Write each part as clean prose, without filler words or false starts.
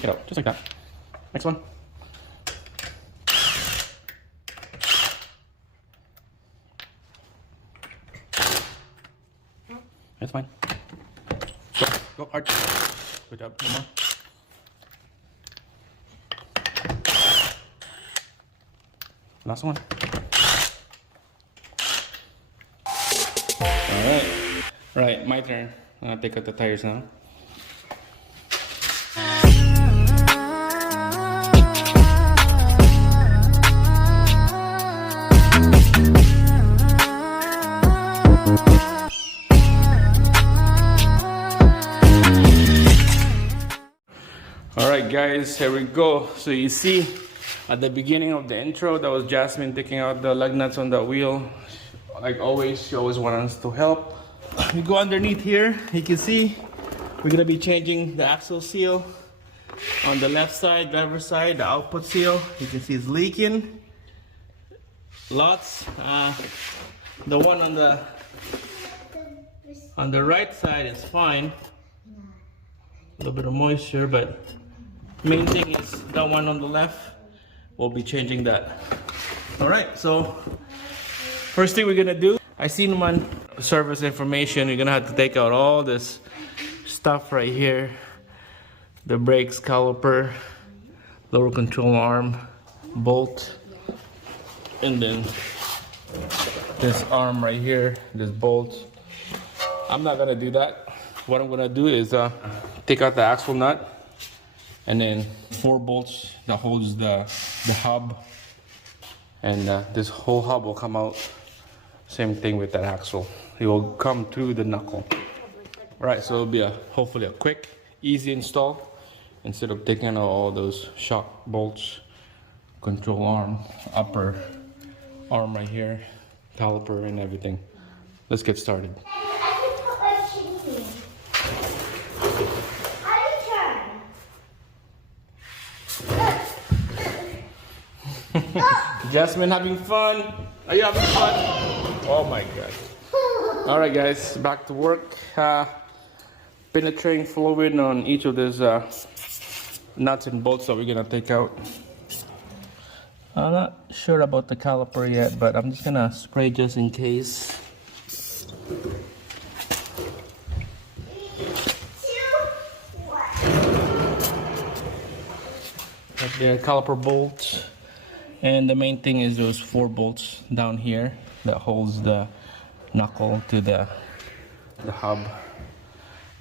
Take it out, just like that. Next one. That's fine. Go hard. Good job. One more. Last one. Alright. Right, my turn. I'll take out the tires now. Alright guys, here we go. So you see at the beginning of the intro, that was Jasmine taking out the lug nuts on the wheel. Like always, she always wants us to help. We go underneath here, you can see we're gonna be changing the axle seal on the left side, driver's side, the output seal. You can see it's leaking. Lots. The one on the right side is fine. A little bit of moisture, but main thing is that one on the left. We'll be changing that. All right, so first thing we're gonna do, I seen them on service information. You're gonna have to take out all this stuff right here. The brakes, caliper, lower control arm, bolt, and then this arm right here, this bolt. I'm not gonna do that. What I'm gonna do is take out the axle nut, and then 4 bolts that holds the hub, and this whole hub will come out. Same thing with that axle, it will come through the knuckle. All right, so it'll be hopefully a quick, easy install instead of taking out all those shock bolts, control arm, upper arm right here, caliper and everything. Let's get started. Jasmine having fun? Are you having fun? Oh my god. Alright guys, back to work. Penetrating fluid on each of these nuts and bolts that we're gonna take out. I'm not sure about the caliper yet, but I'm just gonna spray just in case. Right there, caliper bolts. And the main thing is those 4 bolts down here that holds the knuckle to the hub.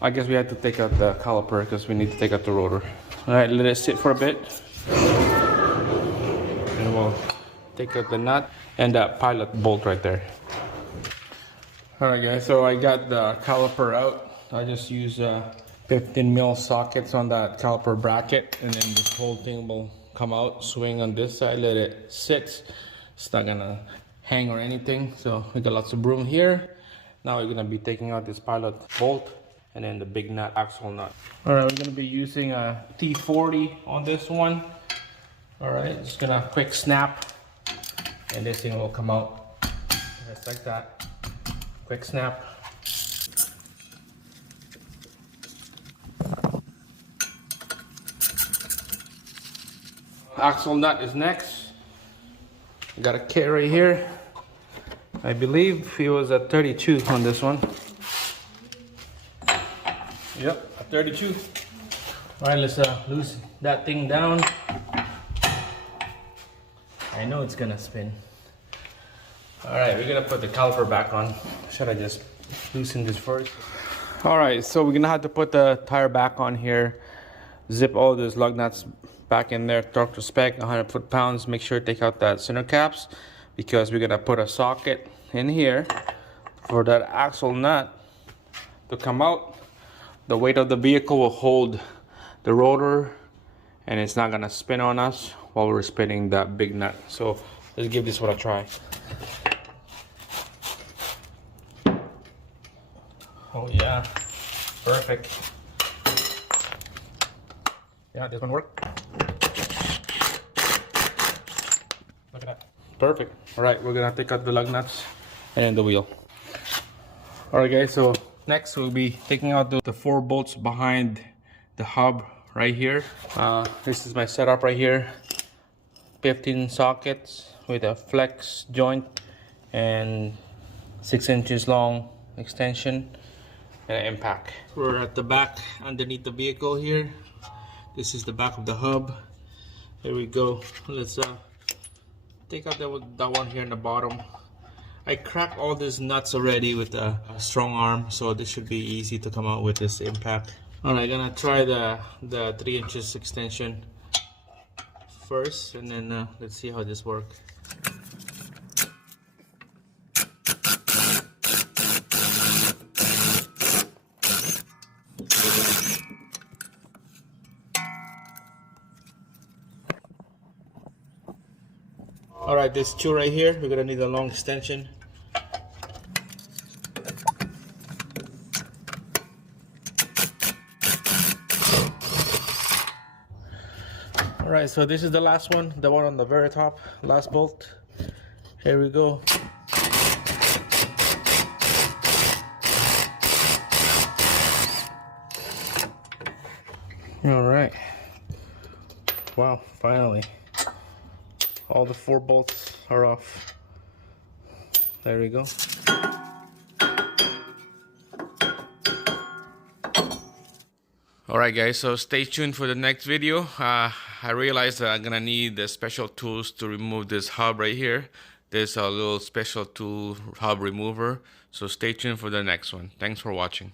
I guess we had to take out the caliper because we need to take out the rotor. All right, let it sit for a bit. And we'll take out the nut and that pilot bolt right there. All right guys, so I got the caliper out. I just use 15 mil sockets on that caliper bracket, and then this whole thing will come out, swing on this side, let it sit. It's not gonna hang or anything. So we got lots of room here. Now we're gonna be taking out this pilot bolt and then the big nut, axle nut. All right, we're gonna be using a T40 on this one. All right, just gonna quick snap and this thing will come out just like that. Quick snap. Axle nut is next. I got a kit right here. I believe he was at 32 on this one. Yep, a 32. All right, let's loosen that thing down. I know it's gonna spin. All right, we're gonna put the caliper back on. Should I just loosen this first? All right, so we're gonna have to put the tire back on here. Zip all those lug nuts back in there, torque to spec, 100 foot-pounds. Make sure to take out that center caps because we're gonna put a socket in here for that axle nut to come out. The weight of the vehicle will hold the rotor and it's not gonna spin on us while we're spinning that big nut. So let's give this one a try. Oh yeah, perfect. Yeah, this one worked. Look at that. Perfect. All right, we're gonna take out the lug nuts and the wheel. All right guys, so next we'll be taking out the 4 bolts behind the hub right here. This is my setup right here. 15 sockets with a flex joint and 6 inches long extension and an impact. We're at the back underneath the vehicle here. This is the back of the hub. Here we go. Let's take out that one here in the bottom. I cracked all these nuts already with a strong arm, so this should be easy to come out with this impact. Alright, gonna try the 3 inches extension first, and then let's see how this works. Alright, this two right here, we're gonna need a long extension. Alright, so this is the last one, the one on the very top, last bolt. Here we go. Alright. Wow, finally. All the 4 bolts are off. There we go. Alright guys, so stay tuned for the next video. I realized that I'm gonna need the special tools to remove this hub right here. There's a little special tool hub remover. So stay tuned for the next one. Thanks for watching.